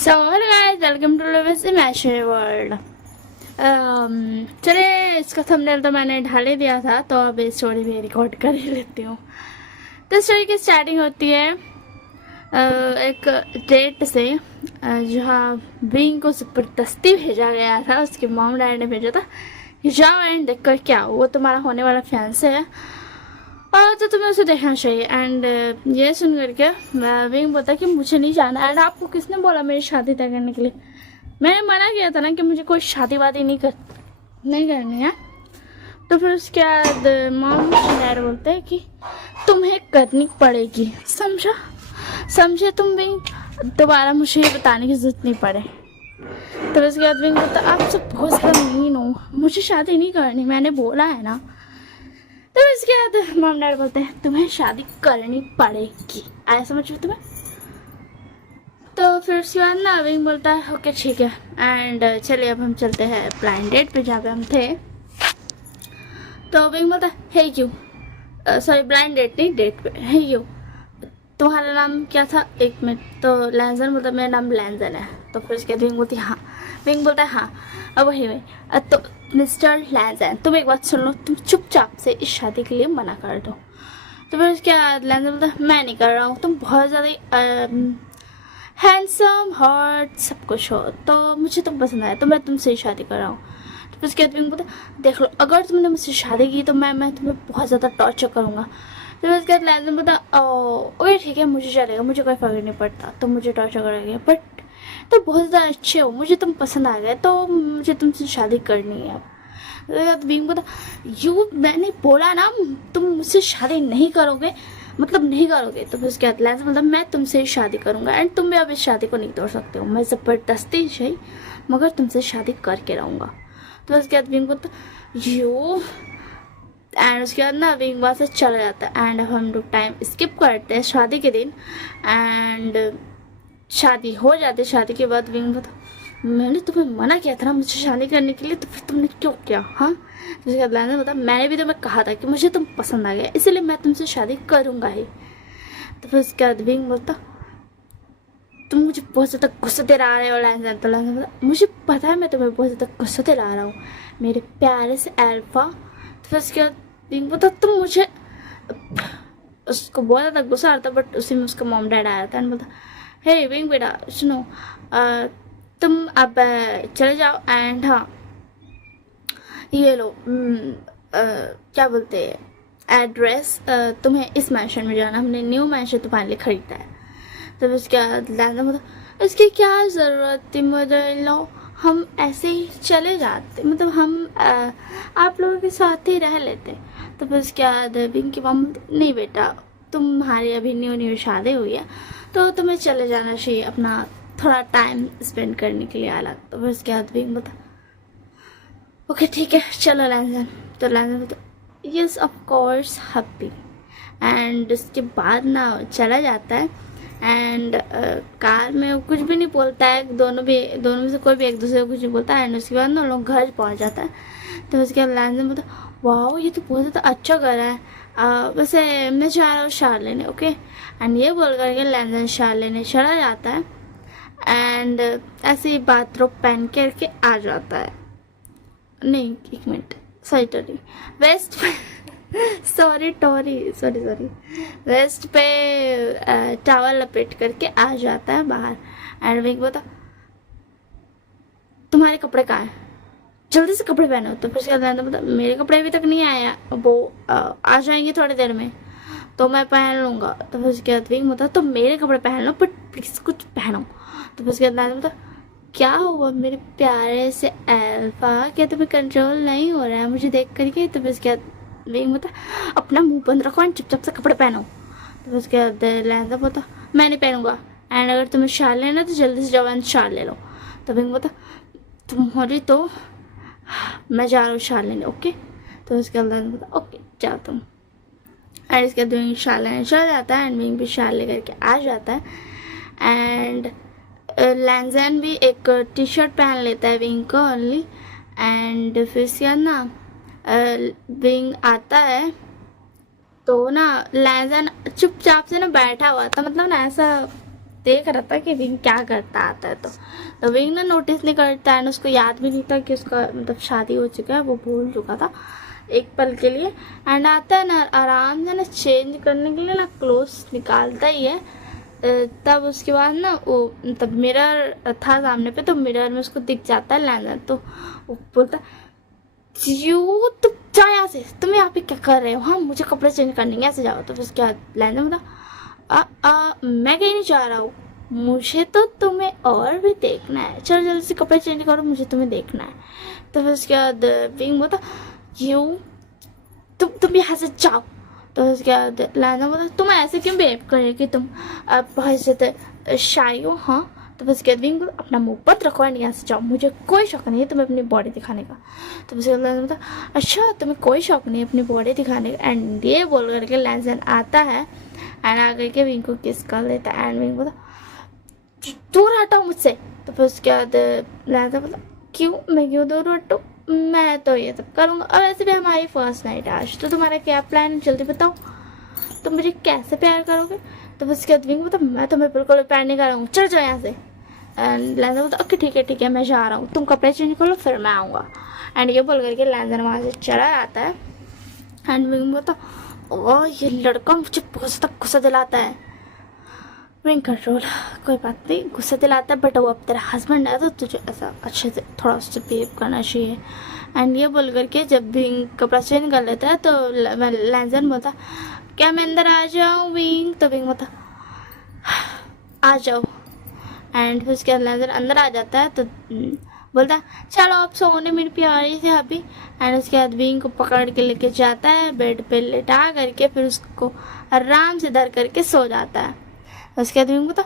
So hello guys, welcome to लिविस imaginary world. चलिए, इसका थंबनेल तो मैंने ढाल ही दिया था, तो अब स्टोरी भी रिकॉर्ड कर ही लेती हूँ। तो स्टोरी की स्टार्टिंग होती है एक डेट से, जहाँ बीइंग को ज़बरदस्ती भेजा गया था। उसके मॉम डैड ने भेजा था, जाओ एंड देख कर क्या, वो तुम्हारा होने वाला फियांसे है और तो तुम्हें उसे देखना चाहिए। एंड ये सुन करके विंग बोलता कि मुझे नहीं जाना। एंड आपको किसने बोला मेरी शादी तय करने के लिए? मैंने मना किया था ना कि मुझे कोई शादी वादी नहीं करनी है। तो फिर उसके बाद मॉम डैड बोलते हैं कि तुम्हें करनी पड़ेगी, समझे तुम विंग? दोबारा मुझे ये बताने की जरूरत नहीं पड़े। तो उसके बाद विंग बोलता आप सब बहुत ज़मीन हो, मुझे शादी नहीं करनी, मैंने बोला है ना। तो इसके बाद मॉम डैड बोलते हैं तुम्हें शादी करनी पड़ेगी, आया समझ में तुम्हें? तो फिर उसके बाद ना विंग बोलता है ओके ठीक है। एंड चलिए अब हम चलते हैं ब्लाइंड डेट पे जहाँ पे हम थे। तो विंग बोलता है हे क्यों, सॉरी ब्लाइंड डेट नहीं, डेट पे हे क्यों, तुम्हारा नाम क्या था? एक मिनट। तो लैंजन बोलता मेरा नाम लैंजन है। तो फिर उसके बाद विंग बोलती हाँ, विंग बोलता है हाँ अब वही तो मिस्टर लैंजन तुम एक बात सुन लो, तुम चुपचाप से इस शादी के लिए मना कर दो। तो फिर उसके बाद लैंजन बोलता है मैं नहीं कर रहा हूँ, तुम बहुत ज़्यादा हैंडसम हॉट सब कुछ हो, तो मुझे तुम पसंद आया तो मैं तुमसे ही शादी कर रहा हूँ। तो फिर उसके बाद विंग बोलता देख लो, अगर तुमने मुझसे शादी की तो मैं तुम्हें बहुत ज़्यादा टॉर्चर करूँगा। तो फिर उसके बाद लैंजन बोलता ओके ठीक है, मुझे चलेगा, मुझे कोई फर्क नहीं पड़ता, तुम मुझे टॉर्चर करोगे बट तो बहुत ज़्यादा अच्छे हो, मुझे तुम पसंद आ गए तो मुझे तुमसे शादी करनी है। अब विंग बोलता मैंने बोला ना तुम मुझसे शादी नहीं करोगे, मतलब नहीं करोगे। तो फिर उसके बाद लैंजन बोलता मैं तुमसे ही शादी करूंगा एंड तुम भी अब इस शादी को नहीं तोड़ सकते हो, मैं ज़बरदस्ती सही मगर तुमसे शादी करके रहूँगा। तो उसके बाद विंग बोलता यो, एंड उसके बाद ना विंग वहाँ से चला जाता है। एंड अब हम लोग टाइम स्किप करते हैं शादी के दिन। एंड शादी हो जाती है। शादी के बाद विंग बोलता मैंने तुम्हें मना किया था ना मुझे शादी करने के लिए, तो फिर तुमने क्यों किया? हाँ। तो उसके बाद लैंजन बोलता मैंने भी तुम्हें कहा था कि मुझे तुम पसंद आ गया, इसलिए मैं तुमसे शादी करूँगा ही। तो फिर उसके बाद विंग बोलता तुम मुझे बहुत ज़्यादा गुस्सा दिला रहे हो लैंजन। तो लैंजन बोलता मुझे पता है मैं तुम्हें बहुत ज़्यादा गुस्सा दिला रहा हूँ मेरे प्यारे से अल्फा। तो फिर उसके बाद विंग बोलता तुम मुझे, उसको बहुत ज़्यादा गुस्सा आता बट उसी में उसका मॉम डैड आया था एंड बोलता हे विंग बेटा सुनो, तुम अब चले जाओ एंड हाँ ये लो क्या बोलते हैं एड्रेस, तुम्हें इस मैंशन में जाना, हमने न्यू मैंशन तुम्हारे लिए खरीदा है। तो उसके बाद लैंजन बोलता इसकी क्या ज़रूरत थी मुझे लो, हम ऐसे ही चले जाते, मतलब हम आप लोगों के साथ ही रह लेते। तो फिर उसके बाद विंग की मम नहीं बेटा तुम्हारी अभी न्यू शादी हुई है तो तुम्हें चले जाना चाहिए अपना थोड़ा टाइम स्पेंड करने के लिए अलग। तो फिर उसके बाद विंग बोलता ओके ठीक है चलो लैंजन। तो लैंजन बोलता yes of course happy. And उसके बाद ना चला जाता है। एंड कार में वो कुछ भी नहीं बोलता है, दोनों में से कोई भी एक दूसरे को कुछ नहीं बोलता है। एंड उसके बाद ना लोग घर पहुंच जाता है। तो उसके बाद लैंजन बोलता वाह ये तो बहुत ज़्यादा अच्छा घर है, वैसे मैं जा रहा हूँ शार लेने, ओके। एंड ये बोल करके लैंजन शार लेने चला जाता है। एंड ऐसे ही बाथरोब पहन करके आ जाता है, नहीं एक minute sorry waist sorry waist पे टावल लपेट करके आ जाता है बाहर। एंड विंग बोलता तुम्हारे कपड़े कहाँ हैं, जल्दी से कपड़े पहनो। तो फिर उसके बाद बोलता मेरे कपड़े अभी तक नहीं आया, वो आ जाएंगे थोड़ी देर में तो मैं पहन लूँगा। तो फिर उसके बाद विंग बोलता तो मेरे कपड़े पहन लो बट प्लीज़ कुछ पहनो। तो फिर उसके बाद बोलता क्या हुआ मेरे प्यारे से अल्फा, क्या तुम्हें कंट्रोल नहीं हो रहा है मुझे देख करके? तो फिर उसके बाद विंग बोलता अपना मुंह बंद रखो एंड चुपचाप से कपड़े पहनो। तो फिर उसके बाद लैंजन बोलता मैं नहीं पहनूंगा एंड अगर तुम्हें शाल लेना तो जल्दी से जाओ एंड शाल ले लो। तो विंग बोलता तुम्हारी तो मैं जा रहा हूँ शाल लेने, ओके। तो उसके बाद लैंजन बोलता ओके जाओ तुम। एंड इसके बाद विंग शाल लेने चला जाता है एंड विंग भी शाल ले करके आ जाता है। एंड लैंजन भी एक टी शर्ट पहन लेता है विंग को ओनली। एंड फिर इसके ना विंग आता है तो ना लैंजन चुपचाप से ना बैठा हुआ था, मतलब ना ऐसा देख रहा था कि विंग क्या करता आता है। तो विंग ना नोटिस नहीं करता है, उसको याद भी नहीं था कि उसका मतलब शादी हो चुका है, वो भूल चुका था एक पल के लिए। एंड आता है ना आराम से ना चेंज करने के लिए ना क्लोथ्स निकालता ही है। तब उसके बाद ना वो तब मिरर था सामने पे, तो मिरर में उसको दिख जाता है लैंडर। तो वो बोलता यू तुम जा यहाँ से, तुम यहाँ पे क्या कर रहे हो, हाँ मुझे कपड़े चेंज करने हैं, ऐसे जाओ। तो फिर उसके बाद लैंडर बोला मैं कहीं नहीं जा रहा हूँ, मुझे तो तुम्हें और भी देखना है, चलो जल्दी से कपड़े चेंज करो, मुझे तुम्हें देखना है। तो फिर उसके बाद विंग बोलता यू तुम यहाँ से जाओ। तो उसके बाद लाना बोला तुम ऐसे क्यों बिहेव कर रहे कि तुम बहुत ज़्यादा शाई हो, हाँ। तो बस उसके बाद विंग बोला अपना मुँह बंद रखो एंड यहाँ से जाओ, मुझे कोई शौक नहीं है तुम्हें अपनी बॉडी दिखाने का। तो उसके बाद लाना बोला अच्छा तुम्हें कोई शौक नहीं है अपनी बॉडी दिखाने का। एंड ये बोल करके लैंसन आता है एंड आकर के विंग को किस कर लेता है। एंड विंग बोला दूर हटाओ मुझसे। तो फिर उसके बाद लैंसन बोला क्यों, मैं क्यों दूर हटूँ, मैं तो ये सब करूँगा। और वैसे भी हमारी फर्स्ट नाइट आज, तो तुम्हारा क्या प्लान है जल्दी बताओ, तुम मुझे कैसे प्यार करोगे। तो बस उसके बाद विंग बोलता मैं तुम्हें बिल्कुल प्यार नहीं करूँगा, चल जाओ यहाँ से। एंड लैंडर बोलता ओके ठीक है मैं जा रहा हूँ, तुम कपड़े चेंज कर लो फिर मैं आऊँगा। एंड ये बोल करके लैंडर वहाँ से चला जाता है। एंड विंग बोलता ओह ये लड़का मुझे बहुत ज़्यादा गुस्सा दिलाता है। विंग कंट्रोल कोई बात नहीं, गुस्सा दिलाता है बट वो अब तेरा हस्बैंड है तो तुझे ऐसा अच्छे से थोड़ा उससे बिहेव करना चाहिए। एंड ये बोल करके जब विंग कपड़ा चेंज कर लेता है तो लैंसन बोलता क्या मैं अंदर आ जाऊँ विंग। तो विंग बोलता आ जाओ। एंड फिर उसके बाद लैंसन अंदर आ जाता है तो बोलता चलो आप सोने मेरी प्यारी से अभी। एंड उसके बाद विंग को पकड़ के लेके जाता है बेड पे लेटा करके, फिर उसको आराम से धर करके सो जाता है। उसके बाद विंग बोलता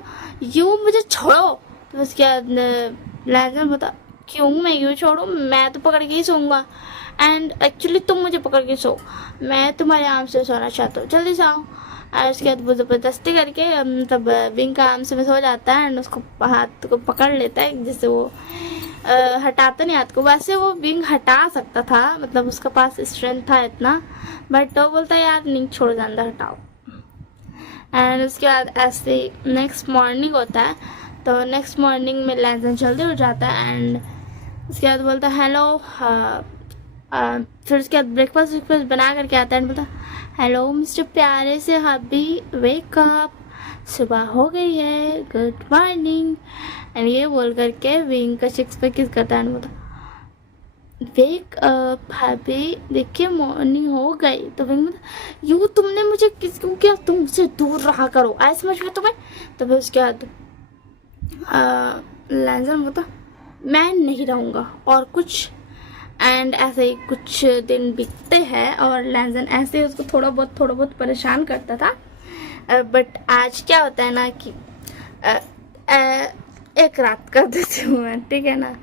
यूँ मुझे छोड़ो। तो उसके बाद लैंसन बोलता क्यों मैं यूँ छोड़ूँ, मैं तो पकड़ के ही सोऊंगा। एंड एक्चुअली तुम मुझे पकड़ के सो, मैं तुम्हारे आर्म से सोना चाहता हूँ, जल्दी से आओ। और उसके बाद वो ज़बरदस्ती करके तब विंग का आर्म से में सो जाता है एंड उसको हाथ को पकड़ लेता है, जिससे वो हटाता नहीं हाथ को। वैसे वो विंग हटा सकता था, मतलब उसके पास स्ट्रेंथ था इतना, बट वो बोलता है यार नहीं छोड़ अंदर हटाओ। एंड उसके बाद ऐसे नेक्स्ट मॉर्निंग होता है, तो नेक्स्ट मॉर्निंग में लैंसन जल्दी हो जाता है। एंड उसके बाद बोलता है हेलो, फिर उसके बाद ब्रेकफास्ट बना करके आता है एंड बोलता हेलो मिस्टर प्यारे से हबी वेक अप, सुबह हो गई है, गुड मॉर्निंग। एंड ये बोल करके विंग का चिक्स पे किस करता है एंड बोलता वेक अप हैप्पी, देखिए मॉर्निंग हो गई। तो विंग बोलता यू तुमने मुझे किस क्यों किया, तुम मुझसे दूर रहा करो, ऐसे समझ में तुम्हें। तो फिर उसके बाद लैंसन बोलता मैं नहीं रहूँगा और कुछ। एंड ऐसे ही कुछ दिन बीतते हैं और लैंसन ऐसे ही उसको थोड़ा बहुत परेशान करता था। बट आज क्या होता है ना कि एक रात कर देती हूँ मैं, ठीक है ना।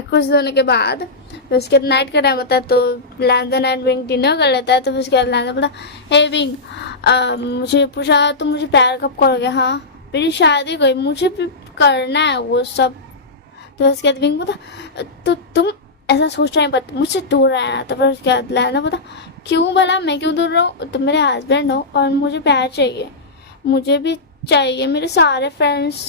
कुछ होने के बाद फिर उसके बाद नाइट का टाइम होता है, तो लैंसन एंड विंग डिनर कर लेता है। तो फिर उसके बाद लैंसन बोलता हे विंग मुझे पूछा तुम मुझे प्यार कब करोगे, हाँ मेरी शादी कोई मुझे भी करना है वो सब। तो उसके बाद विंग बोलता तो तुम ऐसा सोच रहे हैं बट मुझसे दूर रहना। तो फिर उसके बाद लैंसन बोलता क्यों भला मैं क्यों दूर रहूँ, तुम मेरे हस्बैंड हो और मुझे प्यार चाहिए, मुझे भी चाहिए। मेरे सारे फ्रेंड्स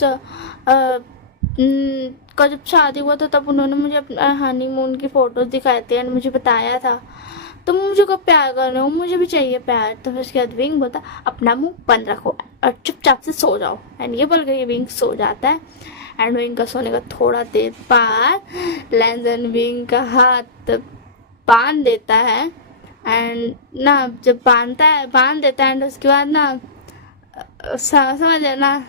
का जब शादी हुआ था तब उन्होंने मुझे अपना हनीमून की फ़ोटोज़ दिखाए थे एंड मुझे बताया था तुम मुझे कब प्यार कर रहे हो, मुझे भी चाहिए प्यार। तो फिर उसके बाद विंग बोलता अपना मुंह बंद रखो और चुपचाप से सो जाओ। एंड ये बोल के विंग सो जाता है। एंड विंग का सोने का थोड़ा देर बाद लैंसन विंग का हाथ बांध देता है। एंड ना जब बांध देता है एंड उसके बाद ना समझ है ना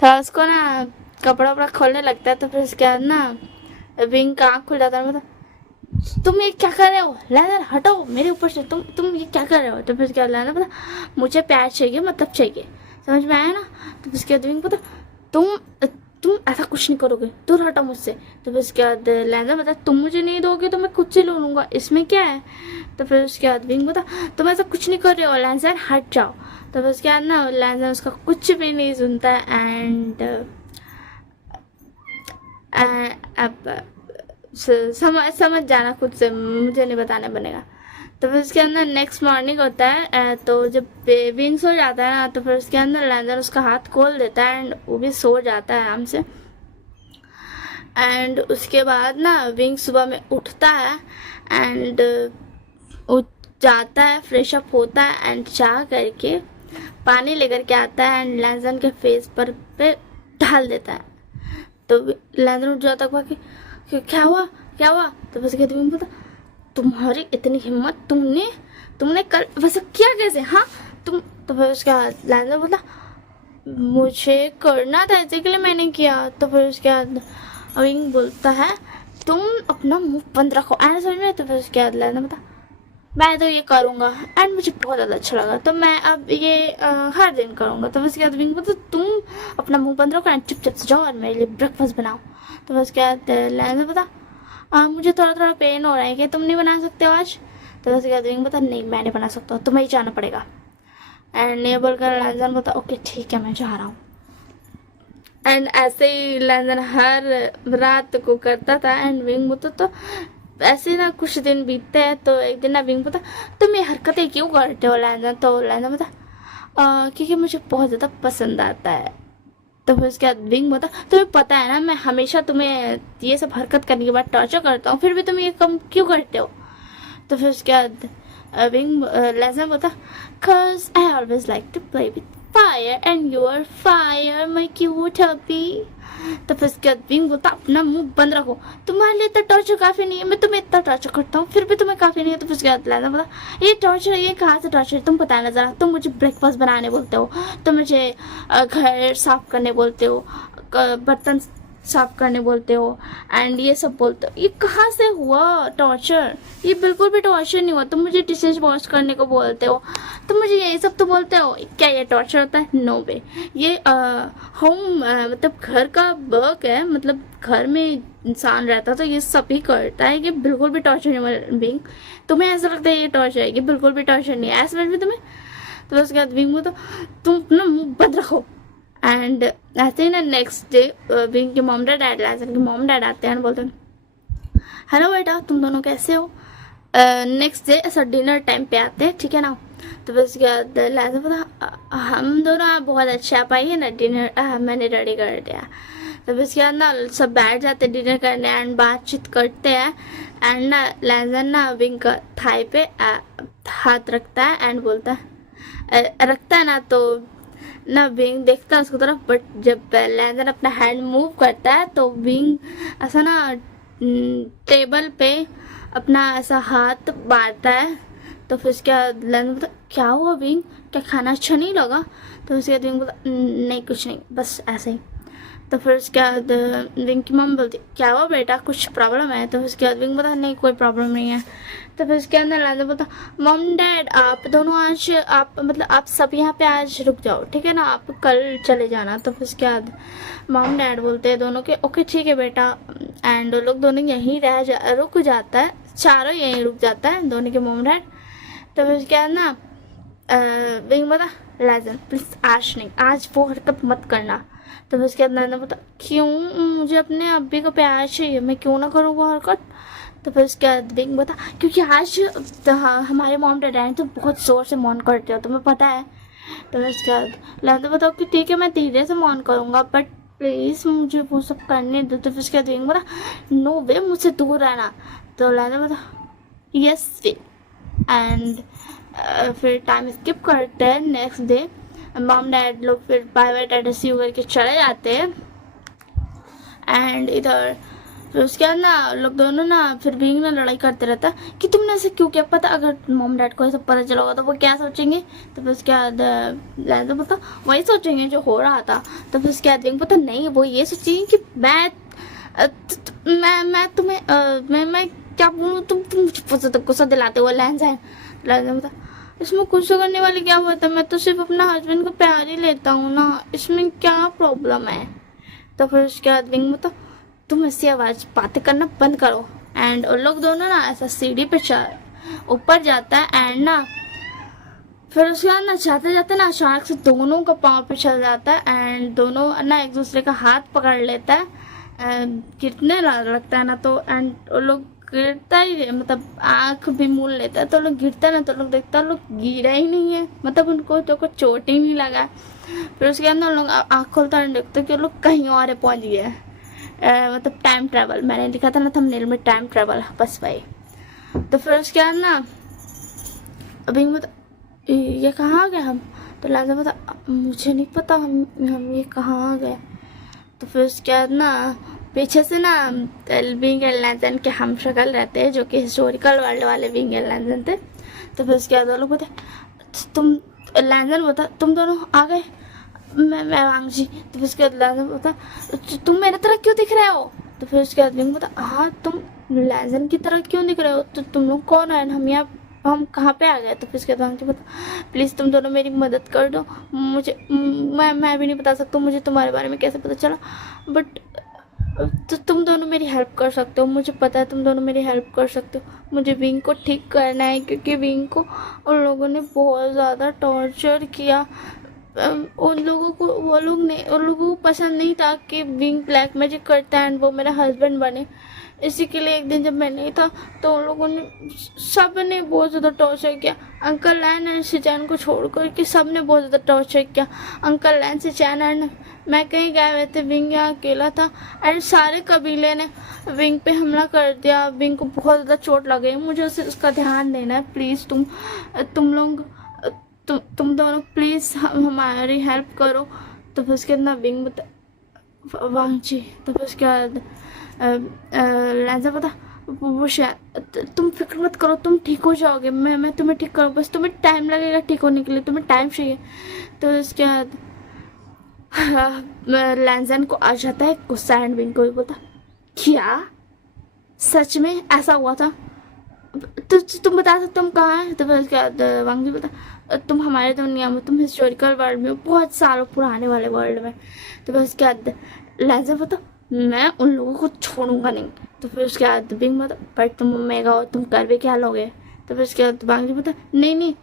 थोड़ा उसको ना कपड़ा वपड़ा खोलने लगता है। तो फिर उसके बाद ना विंग का आँख खुल जाता है, मतलब तुम ये क्या कर रहे हो लैंसन, हटो मेरे ऊपर से, तुम ये क्या कर रहे हो। तो फिर उसके बाद लैंसन पता मुझे प्यार चाहिए मतलब चाहिए, समझ में आया ना। तो फिर उसके बाद विंग पता तुम ऐसा कुछ नहीं करोगे, दूर हटो मुझसे। तो फिर उसके बाद लैंसन बता तुम मुझे नहीं दोगे तो मैं खुद से ले लूँगा, इसमें क्या है। तो फिर उसके बाद विंग बता तुम ऐसा कुछ नहीं कर रहे हो लैंसन, हट जाओ। तो फिर उसके बाद ना लैंसन उसका कुछ भी नहीं सुनता एंड अब समझ जाना खुद से, मुझे नहीं बताना बनेगा। तो फिर उसके अंदर नेक्स्ट मॉर्निंग होता है तो जब विंग सो जाता है ना तो फिर उसके अंदर लैंडर उसका हाथ खोल देता है एंड वो भी सो जाता है आराम से। एंड उसके बाद ना विंग सुबह में उठता है एंड वो जाता है, फ्रेश अप होता है एंड चाह करके पानी लेकर के आता है एंड लैंजन के फेस पर पे ढाल देता है। तो लैंजन उठ जाता है कि क्या हुआ। तो बस कहती विंग पता तुम्हारी इतनी हिम्मत, तुमने कल वैसे किया कैसे, हाँ तुम। तो फिर उसके बाद लैंजन बोला मुझे करना था ऐसे के लिए मैंने किया। तो फिर उसके बाद विंग बोलता है तुम अपना मुंह बंद रखो ऐसा समझ में। तो फिर उसके बाद लैंजन बोलता मैं तो ये करूँगा एंड मुझे बहुत ज़्यादा अच्छा लगा तो मैं अब ये हर दिन करूँगा। तो उसके बाद विंग बोलता तुम अपना मुंह बंद रखो एंड चुपचाप से जाओ और मेरे लिए ब्रेकफास्ट बनाओ। तो उसके बाद लैंजन बोलता मुझे थोड़ा पेन हो रहा है कि तुम नहीं बना सकते हो आज। तो उसके बाद विंग बोलता नहीं मैं नहीं बना सकता, तुम्हें ही जाना पड़ेगा। एंड ये बोलकर लैंजन बोलता ओके ठीक है मैं जा रहा हूँ। एंड ऐसे ही लैंजन हर रात को करता था एंड विंग बोलता तो ऐसे ना कुछ दिन बीतते हैं। तो एक दिन ना विंग बोलता तुम ये हरकतें क्यों करते हो लैंजन। तो लैंजन बोलता क्योंकि मुझे बहुत ज़्यादा पसंद आता है। तो फिर उसके बाद विंग बोलता तुम्हें पता है ना मैं हमेशा तुम्हें ये सब हरकत करने के बाद टॉर्चर करता हूँ, फिर भी तुम ये कम क्यों करते हो। तो फिर उसके बाद विंग लैंजन बोलता cause I always like to play with fire and you're fire my cute hubby। तो फिर उसके बाद विंग बोलता अपना मुंह बंद रखो, तुम्हारे लिए तो टॉर्चर काफ़ी नहीं है, मैं तुम्हें इतना टॉर्चर करता हूँ फिर भी तुम्हें काफ़ी नहीं है। तो फिर उसके बाद लैंजन बोलता ये टॉर्चर है, ये कहाँ से टॉर्चर है, तुम बताना ज़रा। तुम मुझे ब्रेकफास्ट बनाने बोलते हो, तुम मुझे घर साफ करने बोलते हो, बर्तन साफ करने बोलते हो एंड ये सब बोलते हो, ये कहाँ से हुआ टॉर्चर, ये बिल्कुल भी टॉर्चर नहीं हुआ। तुम मुझे डिशेज वॉश करने को बोलते हो, तुम मुझे ये सब तो बोलते हो, क्या ये टॉर्चर होता है। नो वे, ये होम मतलब घर का वर्क है, मतलब घर में इंसान रहता तो ये सब ही करता है, ये बिल्कुल भी टॉर्चर नहीं हुआ। विंग तुम्हें ऐसा लगता है ये टॉर्चर है, ये बिल्कुल भी टॉर्चर नहीं है ऐसा समझ में तुम्हें। तो उसके बाद विंग तो तुम अपना मुँह बंद रखो। एंड ऐसे ही ना नेक्स्ट डे विंग के मॉम डैड लैंजन के मॉम डैड आते हैं बोलते हैं हेलो बेटा तुम दोनों कैसे हो। नेक्स्ट डे ऐसा डिनर टाइम पे आते हैं, ठीक है ना। तो फिर उसके बाद लैंजन बोला हम दोनों बहुत अच्छा पाइए ना डिनर मैंने रेडी कर दिया। तो फिर उसके बाद ना सब बैठ जाते डिनर करने एंड बातचीत करते हैं एंड ना लैंजन ना विंग का थाई पे हाथ रखता है एंड बोलता है रखता है ना तो ना विंग देखता है उसकी तरफ, बट जब लैंजन अपना हैंड मूव करता है तो विंग ऐसा ना टेबल पे अपना ऐसा हाथ मारता है। तो फिर उसके बाद लैंजन बोलता क्या हुआ विंग, क्या खाना अच्छा नहीं लगा। तो उसके बाद विंग बोलता नहीं कुछ नहीं बस ऐसे ही। तो फिर उसके बाद विंग की मम्मी बोलती क्या हुआ बेटा कुछ प्रॉब्लम है। तो उसके बाद विंग बोलता नहीं कोई प्रॉब्लम नहीं है। तो फिर उसके अंदर लैंजन बोलता मॉम डैड आप दोनों आज आप सब यहाँ पे आज रुक जाओ ठीक है ना, आप कल चले जाना। तो फिर उसके बाद मॉम डैड बोलते हैं दोनों के ओके ठीक है बेटा एंड लोग दोनों यहीं रुक जाता है, चारों यहीं रुक जाता है दोनों के मॉम डैड। तो फिर उसके बाद ना विंग बोलता लैंजन प्लीज़ आज नहीं, आज वो हरकत मत करना। तो फिर उसके बाद लैंजन बोलता क्यों, मुझे अपने अब्बी को प्यार चाहिए, मैं क्यों ना करूँ वो हरकत। तो फिर उसके बाद विंग बोलता क्योंकि आज हमारे मॉम डैड तो बहुत ज़ोर से मौन करते हो तुम्हें पता है। तो फिर उसके बाद लैंजन बताओ कि ठीक है मैं धीरे से मौन करूँगा बट प्लीज़ मुझे वो सब करने दो। तो फिर उसके बाद विंग बोला नो वे मुझसे दूर रहना। तो लैंजन बोला यस एंड फिर टाइम स्किप करते हैं नेक्स्ट डे। मॉम डैड लोग फिर bye bye tata see you करके चले जाते हैं एंड इधर फिर उसके बाद ना लोग दोनों ना फिर विंग ना लड़ाई करते रहता कि तुमने ऐसे क्यों किया, पता अगर मॉम डैड को ऐसा पता चला होगा तो वो क्या सोचेंगे। तो फिर उसके बाद लैंजन बोलता वही सोचेंगे जो हो रहा था। तो फिर उसके बाद विंग बोलता नहीं वो ये सोचेंगे कि मैं क्या बोलूँ, तुम मुझे गुस्सा दिलाते हो लैंजन। लैंजन बोलता इसमें गुस्सा करने वाली क्या बात है, मैं तो सिर्फ अपना हस्बैंड को प्यार ही लेता हूँ ना, इसमें क्या प्रॉब्लम है। तो फिर उसके बाद विंग बोलता तुम ऐसी आवाज़ बातें करना बंद करो एंड उन लोग दोनों ना ऐसा सीढ़ी पे ऊपर जाता है एंड ना फिर उसके बाद ना जाते जाते ना अचानक से दोनों का पाँव पे चल जाता है एंड दोनों ना एक दूसरे का हाथ पकड़ लेता है, गिरने लगता है ना। तो एंड वो लोग गिरता ही है, मतलब आँख भी मूल लेता है तो लोग गिरता है ना, तो लोग देखता है लोग गिरा ही नहीं है, मतलब उनको तो कुछ चोट ही नहीं लगा। फिर उसके बाद ना लोग आँख खोलता है, देखते कि लोग कहीं और पहुँच गए हैं। मतलब टाइम ट्रैवल मैंने लिखा था ना थंबनेल में, टाइम ट्रैवल, बस भाई। तो फिर उसके बाद ना अभी मतलब ये कहाँ गए हम, तो लाजा बता मुझे नहीं पता हम ये कहाँ गए। तो फिर उसके बाद ना पीछे से ना विंग एंड लैंसन के हम शक्ल रहते हैं, जो कि हिस्टोरिकल वर्ल्ड वाले विंग एंड लैंसन थे। तो फिर उसके बाद वो लोग बोलते तुम, लैंसन बोलता तुम दोनों आ गए, मैं वांगजी। तो फिर उसके बाद लैंसन बोलता तुम मेरी तरह क्यों दिख रहे हो। तो फिर उसके बाद विंग बोलता हाँ तुम लैंसन की तरह क्यों दिख रहे हो, तो तुम लोग कौन है, हम कहाँ पे आ गए। तो फिर उसके बाद वांगजी बोलता प्लीज़ तुम दोनों मेरी मदद कर दो, मुझे मैं भी नहीं बता सकता मुझे तुम्हारे बारे में कैसे पता चला, बट तो तुम दोनों मेरी हेल्प कर सकते हो, मुझे पता है तुम दोनों मेरी हेल्प कर सकते हो। मुझे विंग को ठीक करना है, क्योंकि विंग को उन लोगों ने बहुत ज़्यादा टॉर्चर किया। उन लोगों को पसंद नहीं था कि विंग ब्लैक मैजिक करता है एंड वो मेरा हस्बैंड बने। इसी के लिए एक दिन जब मैं नहीं था तो उन लोगों ने सब ने बहुत ज़्यादा टॉर्चर किया। अंकल लैन एंड सिचैन को छोड़ कर के सब ने बहुत ज़्यादा टॉर्चर किया। अंकल लैन, सिचैन एंड मैं कहीं गए हुए थे, विंग यहाँ अकेला था एंड सारे कबीले ने विंग पे हमला कर दिया। विंग को बहुत ज़्यादा चोट लग गई, मुझे उसका ध्यान देना है। प्लीज़ तुम लोग तुम दोनों प्लीज़ हमारी हेल्प करो। तो फिर उसके बाद ना विंग बता वांगजी। तो फिर उसके बाद लैंसा पता वो शायद तुम फिक्र मत करो, तुम ठीक हो जाओगे, मैं तुम्हें ठीक करूँ, बस तुम्हें टाइम लगेगा ठीक होने के लिए, तुम्हें टाइम चाहिए। तो उसके बाद लैंसन को आ जाता है गुस्सा एंड विंग को भी बोलता क्या सच में ऐसा हुआ था, तो तुम बता सकते तुम कहाँ हैं। तो फिर उसके बाद वांगजी बोलता तुम हमारे दुनिया में, तुम हिस्टोरिकल वर्ल्ड में, बहुत सालों पुराने वाले वर्ल्ड में। तो फिर उसके बाद लैंसन बोलता मैं उन लोगों को छोड़ूंगा नहीं। तो फिर उसके बाद विंग बोलता पर तुम ओमेगा हो, तुम कर भी क्या लोगे। तो फिर उसके बाद वांगजी बोलता नहीं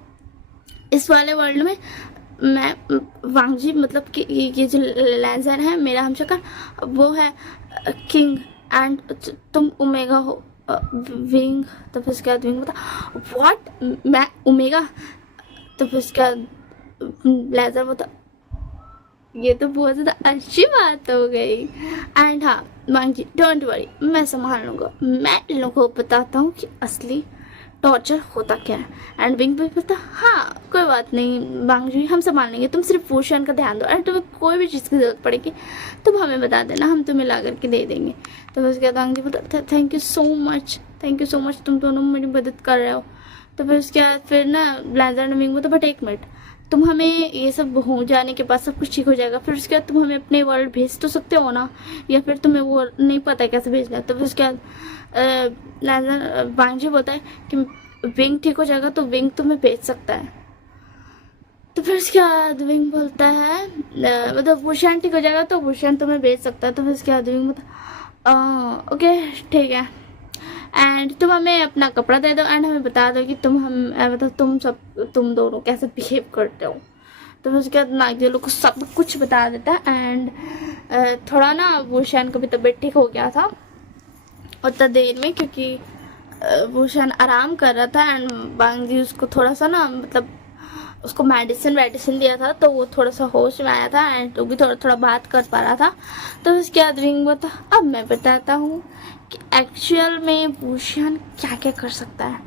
इस वाले वर्ल्ड में मैं वांगजी मतलब कि ये जो लैंसन है मेरा हमशक्ल, वो है किंग एंड तुम ओमेगा हो विंग। तो फिर उसके बाद विंग बोलता व्हाट मैं ओमेगा। तो फिर उसके बाद लैंसन बोलता ये तो बहुत ज़्यादा अच्छी बात हो गई। एंड हाँ वांगजी डोंट वरी, मैं संभाल लूँगा, मैं इन लोगों को बताता हूँ कि असली टॉर्चर होता क्या है। एंड विंग भी बोलता हाँ कोई बात नहीं वांगजी, हम संभाल लेंगे, तुम सिर्फ पोषण का ध्यान दो, अरे तुम्हें कोई भी चीज़ की ज़रूरत पड़ेगी तुम हमें बता देना, हम तुम्हें ला करके दे देंगे। तो उसके बाद वांगजी बोलता थैंक यू सो मच, तुम दोनों मेरी मदद कर रहे हो। तो फिर उसके बाद फिर ना लैंसन एंड विंग बोलता बट एक मिनट, तुम हमें ये सब हो जाने के बाद सब कुछ ठीक हो जाएगा, फिर उसके बाद तुम हमें अपने वर्ल्ड भेज तो सकते हो ना, या फिर तुम्हें वो नहीं पता है कैसे भेजना है। तो फिर उसके बाद वांगजी बोलता है कि विंग ठीक हो जाएगा तो विंग तुम्हें भेज सकता है। तो फिर उसके बाद विंग बोलता है मतलब भूषण ठीक हो जाएगा तो भूषण तुम्हें भेज सकता है। तो फिर उसके बाद विंग बोलता ओके ठीक है, एंड तुम हमें अपना कपड़ा दे दो एंड हमें बता दो कि मतलब तुम दोनों कैसे बिहेव करते हो। तो फिर उसके बाद नागियों लोग को सब कुछ बता देता है। एंड थोड़ा ना भूषण का भी तबीयत ठीक हो गया था उतना देर में, क्योंकि भूषण आराम कर रहा था एंड वांगजी उसको थोड़ा सा ना मतलब उसको मेडिसिन दिया था तो वो थोड़ा सा होश में आया था एंड वो भी थोड़ा बात कर पा रहा था। तो उसके बाद विंग बोलता अब मैं बताता हूँ कि एक्चुअल में भूषण क्या क्या कर सकता है।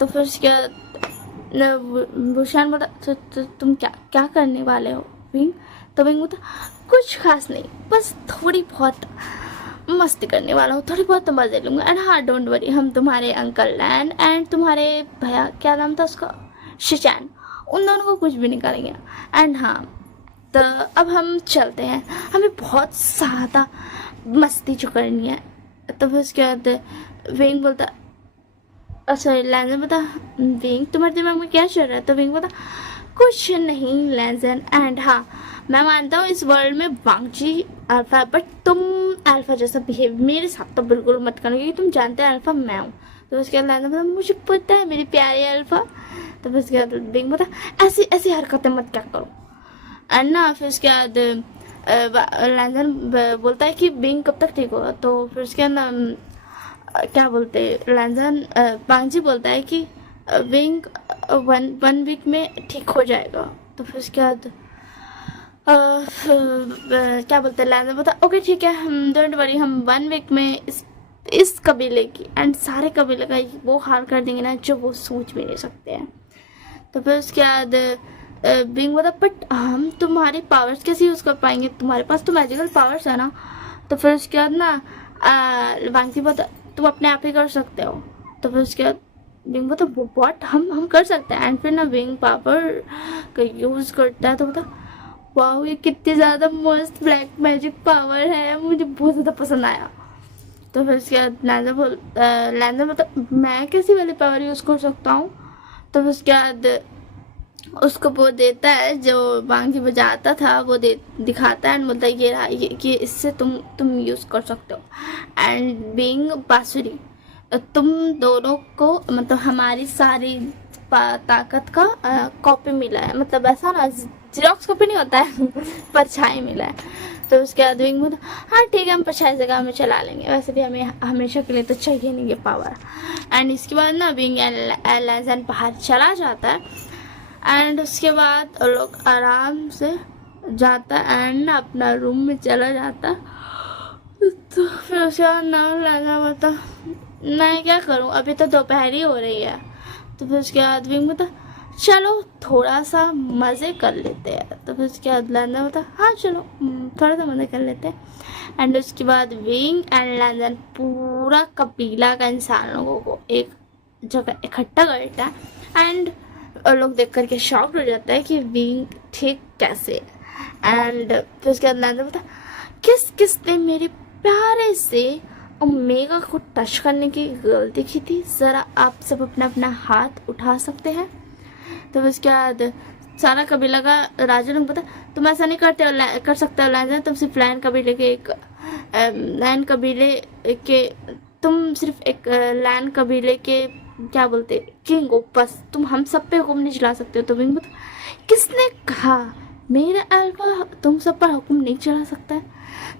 तो फिर उसके बाद भूषण बोला तो तुम क्या करने वाले हो विंग। तो विंग बोलता कुछ खास नहीं, बस थोड़ी बहुत मस्ती करने वाला हूँ, थोड़ी बहुत तो मजे लूँगा। एंड हाँ डोंट वरी, हम तुम्हारे अंकल लैन एंड तुम्हारे भैया क्या नाम था उसका शिचैन, उन दोनों को कुछ भी नहीं करेंगे। एंड हाँ तो अब हम चलते हैं, हमें बहुत ज़्यादा मस्ती जो करनी है। तो फिर उसके बाद विंग बोलता सॉरी लैंसन बता विंग तुम्हारे दिमाग में क्या चल रहा है। तो विंग बोलता कुछ नहीं लैंसन, एंड हाँ मैं मानता हूँ इस वर्ल्ड में वांगजी अल्फा, बट तुम अल्फा जैसा बिहेव मेरे साथ तो बिल्कुल मत करो, क्योंकि तुम जानते हैं अल्फा मैं हूँ। तो उसके बाद लैंसन बोला मुझे पता है मेरी प्यारी अल्फा। तो फिर उसके बाद विंग बोला ऐसी हरकतें मत क्या करो। एंड ना फिर उसके बाद लैंसन बोलता है कि विंग कब तक ठीक होगा। तो फिर उसके बाद क्या बोलते लैंजन बांजी बोलता है कि विंग वन वीक में ठीक हो जाएगा। तो फिर उसके बाद क्या बोलते हैं लैंजन बोलता ओके ठीक है, हम डोंट वरी, हम 1 वीक में इस कबीले की एंड सारे कबीले का वो हाल कर देंगे ना जो वो सोच भी नहीं सकते हैं। तो फिर उसके बाद बिंग बोला बट हम तुम्हारी पावर्स कैसे यूज़ कर पाएंगे, तुम्हारे पास तो मैजिकल पावर्स है ना। तो फिर उसके बाद ना वांगजी बोला तुम अपने आप ही कर सकते हो। तो फिर उसके बाद बिंग बोला व्हाट, हम कर सकते हैं। एंड फिर ना बिंग पावर का यूज़ करता है। तो बोला वाह ये कितनी ज़्यादा मस्त ब्लैक मैजिक पावर है, मुझे बहुत ज़्यादा पसंद आया। तो फिर उसके बाद लैंडर बोलता मैं कैसी वाली पावर यूज़ कर सकता हूँ। तो फिर उसके बाद उसको वो देता है जो बांगी बजाता था, वो दिखाता है एंड बोलता है ये रहा, ये इससे तुम यूज़ कर सकते हो। एंड बीइंग बांसुरी तुम दोनों को मतलब हमारी सारी ताकत का कॉपी मिला है, मतलब ऐसा ना जेरॉक्स कॉपी नहीं होता है परछाई मिला है। तो उसके बाद विंग बोलता हाँ ठीक है हम परछाई जगह में चला लेंगे, वैसे भी हमें हमेशा के लिए तो चाहिए नहीं ये पावर। एंड इसके बाद ना विंग एंड बाहर चला जाता है एंड उसके बाद लोग आराम से जाता एंड अपना रूम में चला जाता। तो फिर उसके बाद नाम लगा बोलता मैं क्या करूं, अभी तो दोपहरी हो रही है। तो फिर उसके बाद विंग बोलता चलो थोड़ा सा मज़े कर लेते हैं। तो फिर उसके बाद लैंडन बोलता हाँ चलो थोड़ा सा मज़े कर लेते हैं। एंड उसके बाद विंग एंड लैंडन पूरा कबीला का इंसान लोगों को एक जगह इकट्ठा करता है एंड लोग देख करके शॉक्ड हो जाता है कि विंग ठीक कैसे। एंड फिर उसके बाद लैंडन बोलता किसने मेरे प्यारे से ओमेगा को टच करने की गलती की थी, ज़रा आप सब अपना अपना हाथ उठा सकते हैं। तो उसके बाद सारा कबीला का राजा लोग पता तुम ऐसा नहीं करते हो, कर सकते हो लैंजन, तुम सिर्फ लैन कबीले के एक लैन कबीले के तुम सिर्फ एक लैन कबीले के क्या बोलते किंग हो, बस तुम हम सब पे हुक्म नहीं चला सकते हो। तो विंग बता किसने कहा मेरा अल्फा तुम सब पर हुक्म नहीं चला सकता है,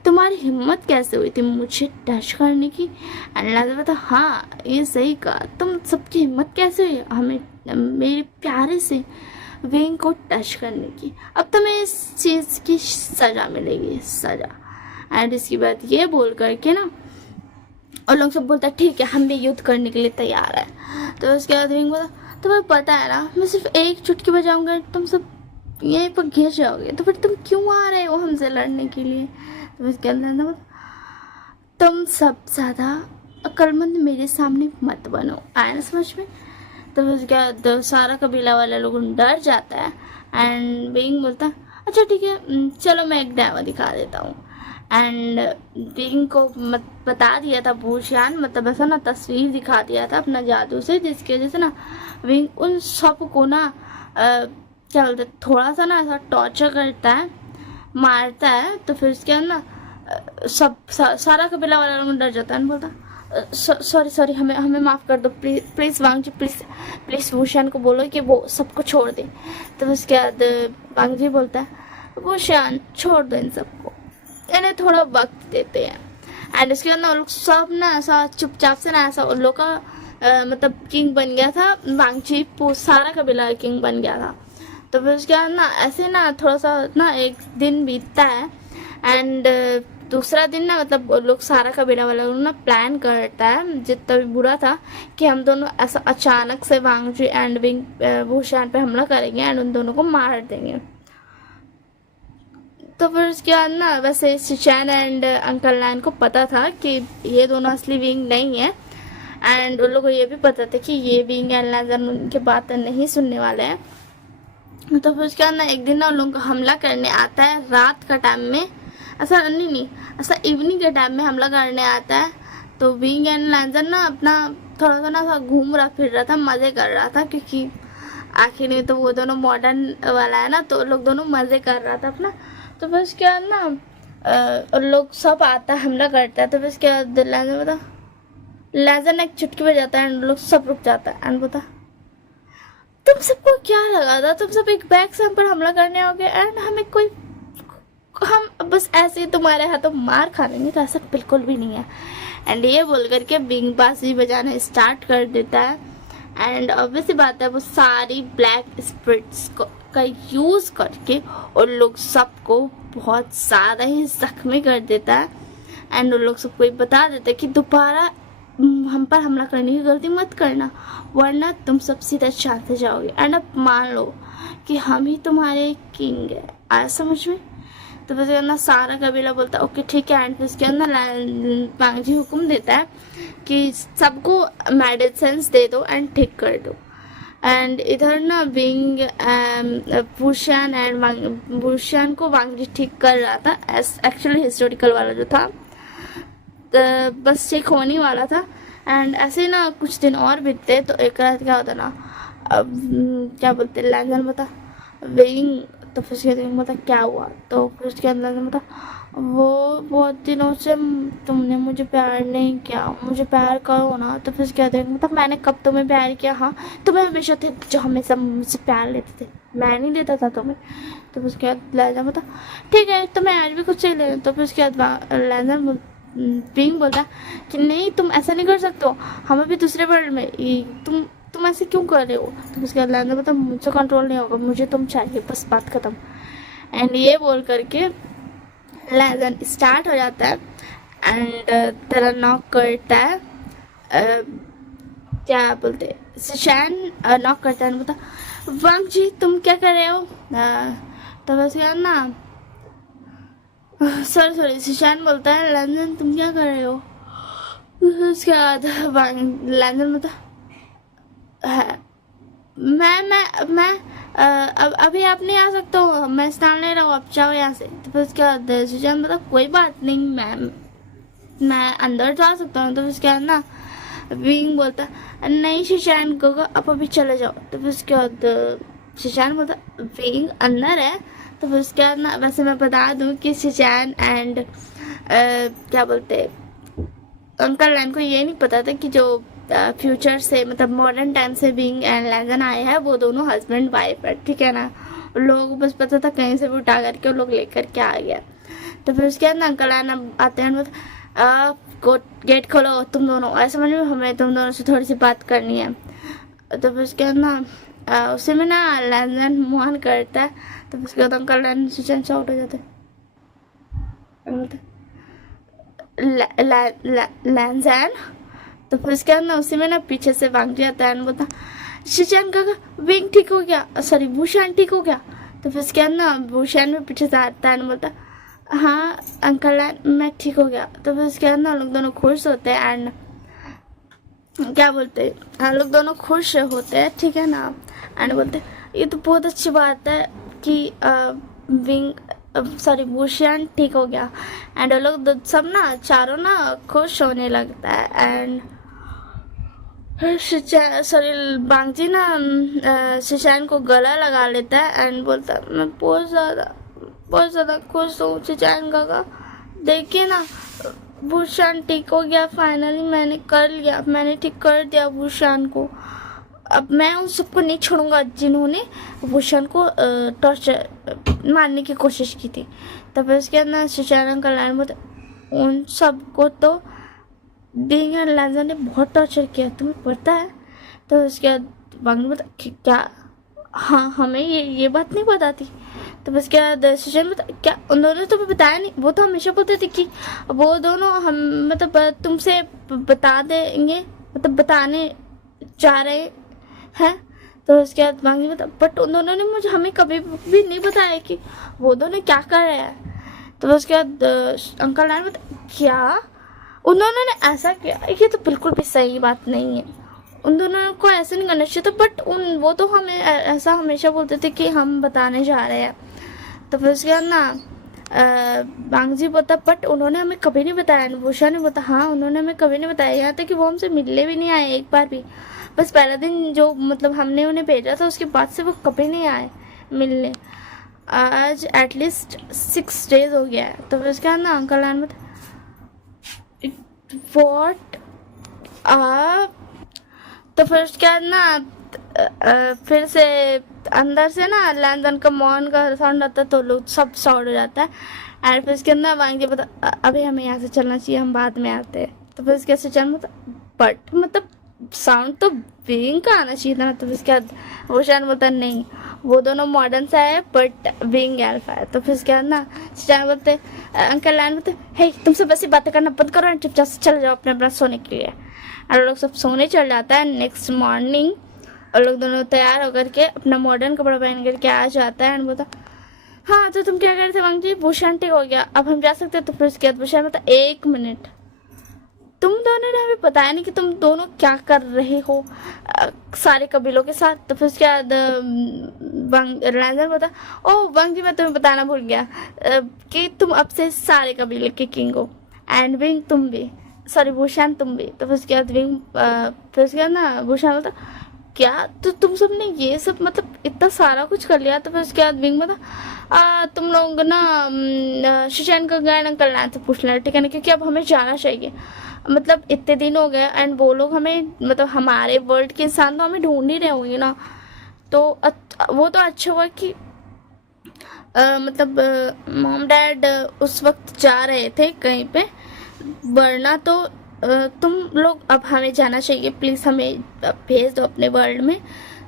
तुम्हारी हिम्मत कैसे हुई थी मुझे टच करने की। एंड बता हाँ ये सही कहा, तुम सबकी हिम्मत कैसे हुई हमें मेरे प्यारे से विंग को टच करने की, अब तुम्हें इस चीज़ की सज़ा मिलेगी, सज़ा। एंड इसके बाद ये बोल करके ना और लोग सब बोलता है ठीक है हम भी युद्ध करने के लिए तैयार है। तो उसके बाद विंग बोला तुम्हें पता है ना मैं सिर्फ एक चुटकी बजाऊंगा तुम सब यहीं पर घिर जाओगे, तो फिर तुम क्यों आ रहे हो हमसे लड़ने के लिए। तो उसके अंदर तुम सब ज़्यादा अक्लमंद मेरे सामने मत बनो, आया ना समझ में। तो उसके बाद सारा कबीला वाला लोग डर जाता है एंड बीइंग बोलता अच्छा ठीक है चलो मैं एक डेमो दिखा देता हूँ। एंड बीइंग को बता दिया था भूषण, मतलब ऐसा ना तस्वीर दिखा दिया था अपना जादू से, जिसकी वजह से ना विंग उन सब को ना क्या बोलते थोड़ा सा ना ऐसा टॉर्चर करता है, मारता है। तो फिर उसके बाद ना सारा कबीला वाला लोग डर जाता है और बोलता सॉरी हमें माफ़ कर दो प्लीज़ वांगजी प्लीज़ भूषण को बोलो कि वो सबको छोड़ दे। तो उसके बाद वांगजी बोलता है भूषण छोड़ दो इन सबको, इन्हें थोड़ा वक्त देते हैं। एंड उसके बाद ना लोग सब ना ऐसा चुपचाप से ना ऐसा उन लोग का मतलब किंग बन गया था, वांगजी सारा कबीला किंग बन गया था। तो फिर उसके बाद ना ऐसे ना थोड़ा सा ना एक दिन बीतता है एंड दूसरा दिन ना मतलब लोग सारा कबीला वाला लोग ना प्लान करता है जितना भी बुरा था कि हम दोनों ऐसा अचानक से वांगजी एंड विंग भूषण पे हमला करेंगे एंड उन दोनों को मार देंगे। तो फिर उसके बाद ना वैसे सिचैन एंड अंकल लैन को पता था कि ये दोनों असली विंग नहीं है एंड उन लोगों को ये भी पता था कि ये विंग एंड लैन उनकी बात नहीं सुनने वाले हैं। तो फिर उसके बाद ना एक दिन ना उन लोगों को हमला करने आता है रात का टाइम में, ऐसा नहीं ऐसा इवनिंग के टाइम में हमला करने आता है। तो विंग एंड लैंजर ना अपना थोड़ा सा ना सा घूम रहा फिर रहा था, मज़े कर रहा था, क्योंकि आखिर में तो वो दोनों मॉडर्न वाला है ना, तो लोग दोनों मज़े कर रहा था अपना। तो फिर उसके बाद ना लोग सब आता है हमला करता है। तो फिर उसके बाद लैंजर ने एक चुटकी बजाता है एंड लोग सब रुक जाता है एंड बोता तुम सबको क्या लगा था, तुम सब एक बैग से हम पर हमला करने आओगे एंड हमें कोई हम बस ऐसे ही तुम्हारे हाथों मार खा लेंगे, तो ऐसा बिल्कुल भी नहीं है। एंड ये बोल करके बिंग बांसुरी बजाना स्टार्ट कर देता है। एंड ऑब्वियसली बात है, वो सारी ब्लैक स्पिरिट्स का यूज़ करके और लोग सबको बहुत ज़्यादा ही जख्मी कर देता है। एंड उन लोग सबको ये बता देता है कि दोबारा हम पर हमला करने की गलती मत करना, वरना तुम सब सीधा चाहते जाओगे। एंड अब मान लो कि हम ही तुम्हारे किंग है, आया समझ में? तो बस ना सारा कबीला बोलता है ओके ठीक है। एंड उसके अंदर बांगजी हुक्म देता है कि सबको मेडिसिन दे दो एंड ठीक कर दो। एंड इधर ना बिंग बुशियान एंड बुशियान को बांगजी ठीक कर रहा था, एक्चुअली हिस्टोरिकल वाला जो था, बस चेक होने वाला था। एंड ऐसे ना कुछ दिन और बीतते, तो एक रात क्या होता ना, अब क्या बोलते लैंजन बता विंग, तो फिर उसके दिन बता क्या हुआ, तो फिर उसके अंदर बता वो बहुत दिनों से तुमने मुझे प्यार नहीं किया, मुझे प्यार करो ना। तो फिर उसके दिन मतलब मैंने कब तुम्हें प्यार किया, हाँ तुम्हें हमेशा थे जो हमेशा मुझसे प्यार लेते थे, मैं नहीं देता था तुम्हें। तो फिर उसके बाद लैंजन बता ठीक है तो मैं आज भी कुछ चाहिए ले। तो फिर उसके बाद लैंजन बिंग बोलता कि नहीं तुम ऐसा नहीं कर सकते हो, हम अभी दूसरे वर्ल्ड में, तुम ऐसे क्यों कर रहे हो। तो उसके बाद लैंडर मतलब मुझसे कंट्रोल नहीं होगा, मुझे तुम चाहिए, बस बात खत्म। एंड ये बोल करके लैंडर स्टार्ट हो जाता है। एंड तेरा नॉक करता है, क्या बोलते सुशैन नॉक करता है, बता वांग जी तुम क्या कर रहे हो। तो बस यार ना सॉरी सुशांत बोलता है लंदन तुम क्या कर रहे हो। उसके बाद लंदन बोलता है मैं अब अभी आप नहीं आ सकते हो, मैं स्नान ले रहा हूँ, आप जाओ यहाँ से। तो फिर उसके बाद सुशांत बोलता कोई बात नहीं मैम, मैं अंदर जा सकता हूँ। तो फिर उसके बाद ना विंग बोलता नहीं सुशांत को आप अभी चले जाओ। तो फिर उसके बाद सुशांत बोलता विंग अंदर है। तो फिर उसके बाद ना वैसे मैं बता दूं कि सुशांत एंड क्या बोलते अंकल लैन को ये नहीं पता था कि जो फ्यूचर से मतलब मॉडर्न टाइम से बिंग एंड लैंजन आए हैं वो दोनों हस्बैंड वाइफ है, ठीक है ना। लोगों को बस पता था कहीं से भी उठा करके लोग लेकर के आ गया। तो फिर उसके बाद ना अंकल लैन आते हैं, गेट खोलो तुम दोनों, ऐसे समझ में हमें तुम दोनों से थोड़ी सी बात करनी है। तो फिर उसके बाद ना उसी में ना लैंजन मुहान करता है। तो उसके बाद अंकल लैंजन सुशांत से आउट हो जाते लैंजन। तो फिर उसके बाद ना उसी में ना पीछे से वांग आता है, बोलता सुशांत का विंग ठीक हो गया, सॉरी भूषण ठीक हो गया। तो फिर उसके बाद ना भूषण में पीछे से आता है, बोलता हाँ अंकल मैं ठीक हो गया। तो फिर उसके बाद ना लोग दोनों खुश होते हैं। एंड क्या बोलते हैं लोग दोनों खुश होते हैं, ठीक है ना। एंड बोलते ये तो बहुत अच्छी बात है कि विंग सॉरी भूषण ठीक हो गया। एंड वो लोग सब ना चारों ना खुश होने लगता है। एंड सॉरी बांगजी ना सुशांत को गला लगा लेता है एंड बोलता मैं बहुत ज़्यादा खुश हूँ सुशांत काका, देखिए ना भूषण ठीक हो गया फाइनली, मैंने कर लिया, मैंने ठीक कर दिया भूषण को। अब मैं उन सबको नहीं छोड़ूंगा जिन्होंने भूषण को टॉर्चर मारने की कोशिश की थी। तब उसके बाद ना सुशांत का लाइन बोलता उन सबको तो बिंग एंड लैंजन ने बहुत टॉर्चर किया, तुम्हें पता है। तो उसके बाद बांगनी बोलता क्या, हाँ हमें ये बात नहीं पता थी। तो बस क्या सुशांत बता क्या उन दोनों ने तुम्हें बताया नहीं, वो तो हमेशा बोलते थे कि वो दोनों हम मतलब तुमसे बता देंगे, मतलब बताने जा रहे हैं। तो उसके बाद मांगी बता बट उन दोनों ने मुझे हमें कभी भी नहीं बताया कि वो दोनों क्या कर रहे हैं। तो उसके बाद अंकल ने बता क्या उन दोनों ने ऐसा किया, ये तो बिल्कुल भी सही बात नहीं है, उन दोनों को ऐसे नहीं करना चाहिए था। बट वो तो हमें ऐसा हमेशा बोलते थे कि हम बताने जा रहे हैं। तो फिर उसके बाद ना बांगजी बोलता बट उन्होंने हमें कभी नहीं बताया। भूषा ने बोला हाँ उन्होंने हमें कभी नहीं बताया, यहाँ तक कि वो हमसे मिलने भी नहीं आए एक बार भी। बस पहला दिन जो मतलब हमने उन्हें भेजा था उसके बाद से वो कभी नहीं आए मिलने। आज एटलीस्ट 6 days हो गया है। तो फिर उसके बाद ना अंकल आन बता वॉट तो फिर उसके बाद ना फिर से अंदर से ना लैंडन का मॉर्न का साउंड आता है, तो लोग सब साउंड हो जाता है। एंड फिर उसके अंदर वांग जी बता अभी हमें यहाँ से चलना चाहिए, हम बाद में आते हैं। तो फिर उसके सुचैन बता बट मतलब साउंड तो विंग का आना चाहिए था ना। तो फिर उसके बाद वुशान बोलता नहीं, वो दोनों मॉडर्न सा है बट विंग एल्फा है। तो फिर उसके बाद ना सुचैन बोलते अंकल लैन बोलते हे तुम सब वैसी बातें करना बंद करो एंड चुपचाप से चले जाओ अपने अपना सोने के लिए। और लोग सब सोने चल जाता है। नेक्स्ट मॉर्निंग और लोग दोनों तैयार होकर के अपना मॉडर्न कपड़ा पहन करके आ जाता है एंड बोलता हाँ तो तुम क्या कर रहे थे वांग जी, भूषण ठीक हो गया अब हम जा सकते हैं। तो फिर उसके बाद भूषण बोलता 1 मिनट, तुम दोनों ने हमें बताया नहीं कि तुम दोनों क्या कर रहे हो सारे कबीलों के साथ। तो फिर उसके बाद लैंजर बोलता ओ वांग जी मैं तुम्हें बताना भूल गया कि तुम अब से सारे कबीले के किंग हो एंड विंग तुम भी, सॉरी भूषण तुम भी। तो फिर उसके बाद विंग फिर उसके बाद ना भूषण बोलता क्या तो तुम सब ने ये सब मतलब इतना सारा कुछ कर लिया। तो फिर उसके बाद विंग बता तुम लोग ना सुचैन का गायन अंकल लैन से पूछ लेना ठीक है ना, क्योंकि अब हमें जाना चाहिए। मतलब इतने दिन हो गए एंड वो लोग हमें मतलब हमारे वर्ल्ड के इंसान तो हमें ढूंढ ही रहे होंगे ना। तो वो तो अच्छा हुआ कि मतलब मॉम डैड उस वक्त जा रहे थे कहीं पे, वरना तो तुम लोग अब हमें जाना चाहिए, प्लीज़ हमें भेज दो अपने वर्ल्ड में।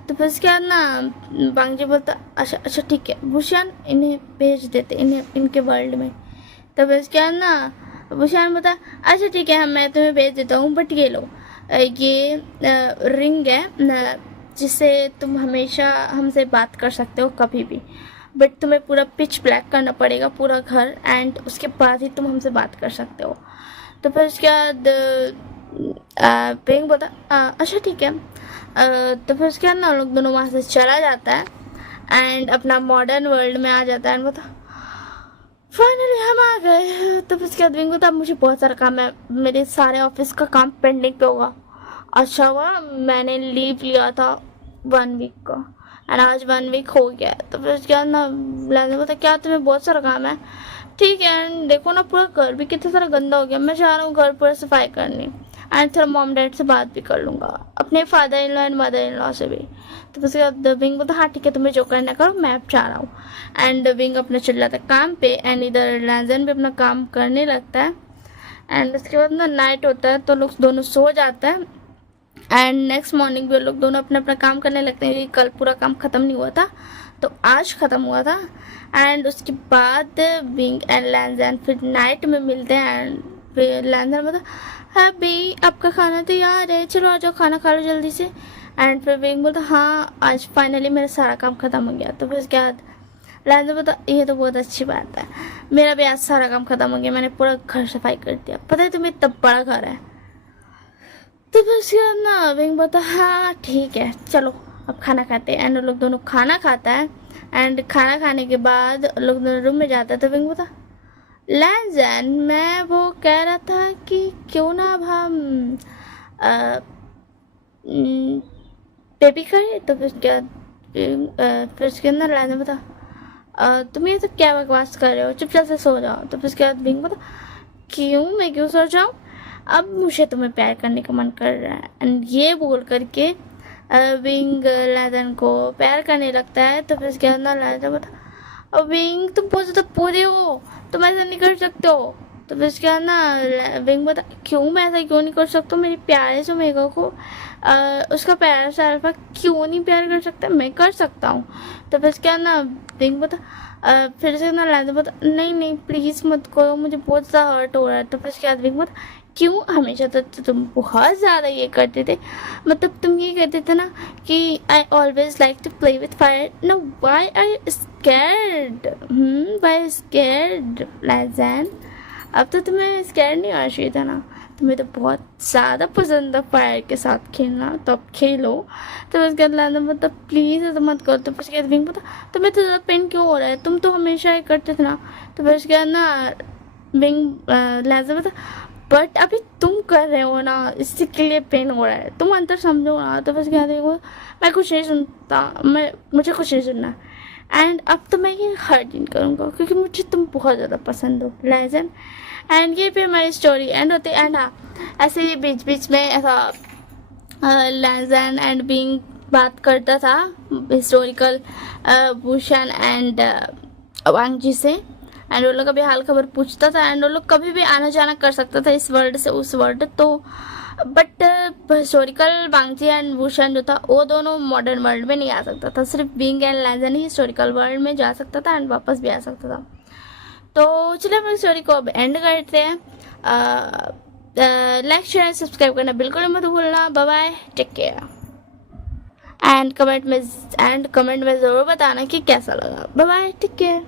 तो फिर उसके बाद ना बांगजी बोलता अच्छा अच्छा ठीक है भूषण इन्हें भेज देते इन्हें इनके वर्ल्ड में। तो फिर उसके बाद ना भूषण बोलता अच्छा ठीक है मैं तुम्हें भेज देता हूँ बट ये लो ये रिंग है जिससे तुम हमेशा हमसे बात कर सकते हो कभी भी, बट तुम्हें पूरा पिच ब्लैक करना पड़ेगा पूरा घर एंड उसके बाद ही तुम हमसे बात कर सकते हो। तो फिर उसके बाद पिंग बोलता अच्छा ठीक है। तो फिर उसके बाद ना लोग दोनों वहाँ से चला जाता है एंड अपना मॉडर्न वर्ल्ड में आ जाता है एंड बोलता फाइनली हम आ गए। तो फिर उसके बाद विंग बोलता मुझे बहुत सारा काम है, मेरे सारे ऑफिस का काम पेंडिंग पे होगा। अच्छा हुआ मैंने लीव लिया था 1 वीक का एंड आज 1 वीक हो गया। तो फिर उसके बाद ना लैंडर बोलता क्या तुम्हें बहुत सारा काम है, ठीक है एंड देखो ना पूरा घर भी कितना सारा गंदा हो गया, मैं चाह रहा हूँ घर पूरा सफाई करनी एंड थोड़ा मॉम डैड से बात भी कर लूँगा अपने father in law and mother in law से भी। तो उसके बाद विंग बोलता हाँ ठीक है तुम्हें जो करना करो मैं अब चाह रहा हूँ। एंड विंग अपना चल जाता है काम पे एंड इधर लैंजन भी अपना काम करने लगता है एंड उसके बाद ना नाइट होता है तो लोग दोनों सो जाते हैं एंड नेक्स्ट मॉर्निंग भी लोग दोनों अपना अपना काम करने लगते हैं क्योंकि कल पूरा काम ख़त्म नहीं हुआ था तो आज ख़त्म हुआ था। एंड उसके बाद विंग एंड लैंजन फिर नाइट में मिलते हैं एंड फिर लैंजन बोलता है भाई आपका खाना तैयार है चलो आ जाओ खाना खा लो जल्दी से। एंड फिर विंग बोलता हाँ आज फाइनली मेरा सारा काम ख़त्म हो गया। तो फिर उसके बाद लैंजन बोलता ये तो बहुत अच्छी बात है, मेरा भी आज सारा काम ख़त्म हो गया, मैंने पूरा घर सफाई कर दिया, पता है तुम्हें इतना बड़ा घर है। तो फिर उसके बाद ना विंग बोलता हाँ ठीक है चलो अब खाना खाते हैं एंड लोग दोनों खाना खाता है एंड खाना खाने के बाद लोग दोनों रूम में जाता है। तो विंग बोलता लैंजन मैं वो कह रहा था कि क्यों ना अब हम बेबी करें। तो फिर क्या फिर उसके अंदर लैंजन बोलता तुम ये सब क्या बकवास कर रहे हो चुपचाप से सो जाओ। तो फिर उसके बाद विंग बोलता क्यों मैं क्यों सो जाऊँ, अब मुझे तुम्हें प्यार करने का मन कर रहा है एंड ये बोल करके विंग लैंजन को प्यार करने लगता है। तो फिर उसके अंदर लैंजन बोलता विंग तुम बहुत ज़्यादा पूरे हो तुम ऐसा नहीं कर सकते हो। तो फिर उसके बाद ना विंग बता क्यों मैं ऐसा क्यों नहीं कर सकता, मेरे प्यारे से मेगा को उसका प्यारा सा अल्फा क्यों नहीं प्यार कर सकता, मैं कर सकता हूँ। तो फिर उसके बाद ना विंग बता फिर से ना लैंजन बता नहीं नहीं प्लीज़ मत करो मुझे बहुत ज़्यादा हर्ट हो रहा है। तो फिर उसके बाद विंग बता क्यों हमेशा तो तुम बहुत ज़्यादा ये करते थे, मतलब तुम ये कहते थे ना कि I always like to play with fire, ना why I scared why scared लैंजन, अब तो तुम्हें स्कैर्ड नहीं होना चाहिए था ना, तुम्हें तो बहुत ज़्यादा पसंद है फायर के साथ खेलना तो अब खेलो। तो उसके बाद लैंजन मतलब प्लीज़ ऐसा मत करो। तो फिर उसके बाद विंग पता तुम्हें तो ज़्यादा पेन क्यों हो रहा है, तुम तो हमेशा ही करते थे ना। तो फिर उसके बाद ना विंग लैंजन बता बट अभी तुम कर रहे हो ना इसी के लिए पेन हो रहा है, तुम अंतर समझो ना। तो बस कहते हो मैं कुछ नहीं सुनता, मुझे कुछ नहीं सुनना एंड अब तो मैं ये हर्ट नहीं करूँगा क्योंकि मुझे तुम बहुत ज़्यादा पसंद हो लैंजन। एंड ये पे हमारी स्टोरी एंड होती है एंड हाँ ऐसे ही बीच बीच में ऐसा लैंजन एंड विंग बात करता था हिस्टोरिकल भूषण एंड वांग जी से एंड वो लोग कभी हाल खबर पूछता था एंड वो लोग कभी भी आना जाना कर सकता था इस वर्ल्ड से उस वर्ल्ड। तो बट हिस्टोरिकल बांगची एंड वुशन जो था वो दोनों मॉडर्न वर्ल्ड में नहीं आ सकता था, सिर्फ बिंग एंड लैजन ही हिस्टोरिकल वर्ल्ड में जा सकता था एंड वापस भी आ सकता था। तो चलिए हम स्टोरी को अब एंड करते हैं। लाइक शेयर सब्सक्राइब करना बिल्कुल मत भूलना। Bye bye, take care and comment में ज़रूर बताना कि कैसा लगा। Bye bye, take care.